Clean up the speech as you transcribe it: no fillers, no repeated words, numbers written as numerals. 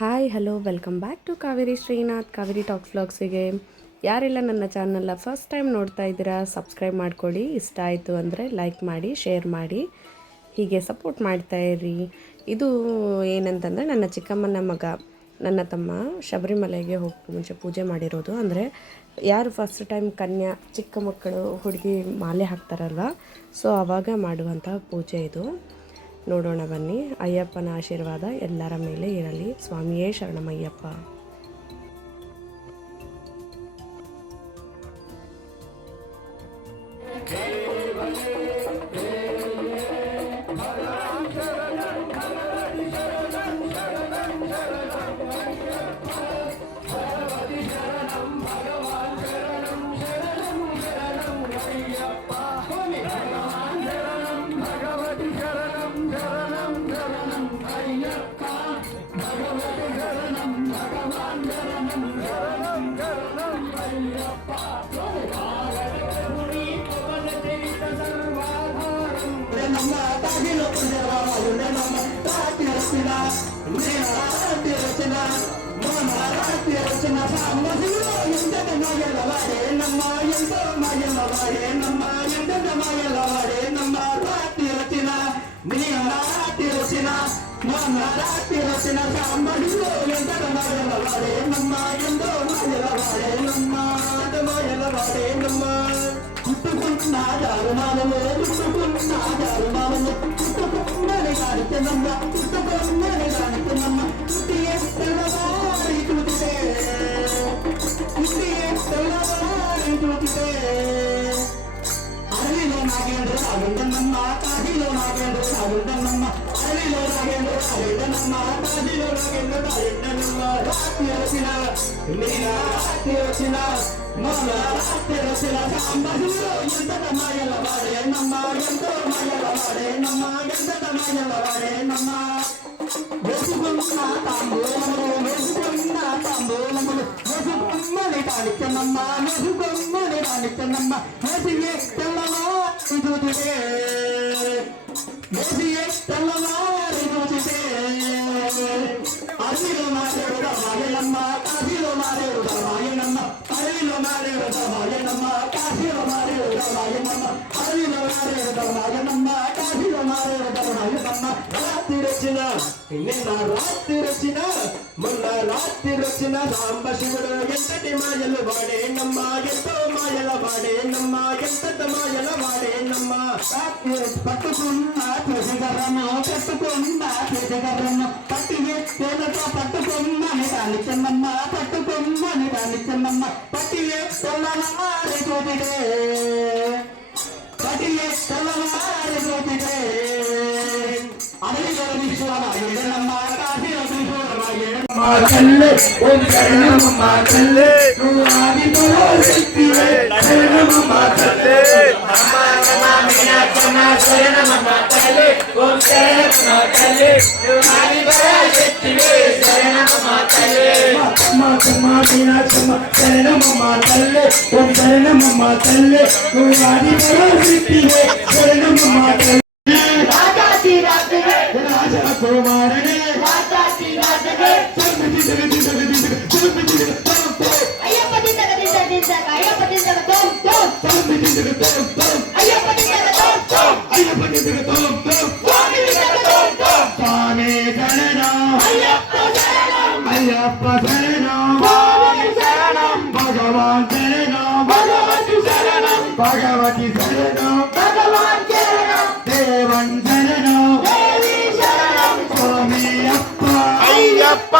Hi hello welcome back to Kaveri Srinath Kaveri talk ವ್ಲಾಗ್ಸಿಗೆ. ಯಾರೆಲ್ಲ ನನ್ನ ಚಾನಲ್ನ ಫಸ್ಟ್ ಟೈಮ್ ನೋಡ್ತಾ ಇದ್ದೀರಾ ಸಬ್ಸ್ಕ್ರೈಬ್ ಮಾಡ್ಕೊಳ್ಳಿ. ಇಷ್ಟ ಆಯಿತು ಅಂದರೆ ಲೈಕ್ ಮಾಡಿ, ಶೇರ್ ಮಾಡಿ, ಹೀಗೆ ಸಪೋರ್ಟ್ ಮಾಡ್ತಾಯಿರಿ. ಇದು ಏನಂತಂದರೆ ನನ್ನ ಚಿಕ್ಕಮ್ಮನ ಮಗ, ನನ್ನ ತಮ್ಮ ಶಬರಿಮಲೆಗೆ ಹೋಗಿ ಮುಂಚೆ ಪೂಜೆ ಮಾಡಿರೋದು. ಅಂದರೆ ಯಾರು ಫಸ್ಟ್ ಟೈಮ್ ಕನ್ಯಾ ಚಿಕ್ಕ ಮಕ್ಕಳು ಹುಡುಗಿ ಮಾಲೆ ಹಾಕ್ತಾರಲ್ವ, ಸೊ ಆವಾಗ ಮಾಡುವಂತಹ ಪೂಜೆ ಇದು. ನೋಡೋಣ ಬನ್ನಿ. ಅಯ್ಯಪ್ಪನ ಆಶೀರ್ವಾದ ಎಲ್ಲರ ಮೇಲೆ ಇರಲಿ. ಸ್ವಾಮಿಯೇ ಶರಣಮಯ್ಯಪ್ಪ. రాత్రి రచన సాంబ శివుడు ఎంతటి మాయలు వాడేనమ్మ, ఎంతో మాయల వాడేనమ్మ, ఎంత మాయల వాడేనమ్మ. పట్టుకున్న చేసగరను పట్టుకున్న చేసగరను పట్టి తేలతో పట్టుకున్నని రానిచ్చన్నమ్మ, పట్టుకున్నని రానిచ్చన్నమ్మ. పట్టి తొల్లనారి చూపిడే, పట్టి తొల్లనారి చూపిడే. అడవిలో విశ్వాల ఏడనమ్మ, కాశీలో త్రిశూలమ్మ కల్లే ఓం శరణమమ్మ కల్లే, నువ్వు ఆదిలో శక్తివే శరణమమ్మ కల్లే. అమ్మ మీనాక్షమ్మ శరణమమ్మ కల్లే, ఓం శరణమమ్మ కల్లే, నువ్వు ఆదిలో శక్తివే శరణమమ్మ కల్లే. అమ్మ మీనాక్షమ్మ శరణమమ్మ కల్లే, ఓం శరణమమ్మ కల్లే, నువ్వు ఆదిలో శక్తివే శరణమమ్మ కల్లే. కుమారనే అయ్యప్ప శరణం, భగవాన్ శరణం, భగవతి శరణం, దేవన్ శరణం, స్వామి అప్ప అయ్యప్ప.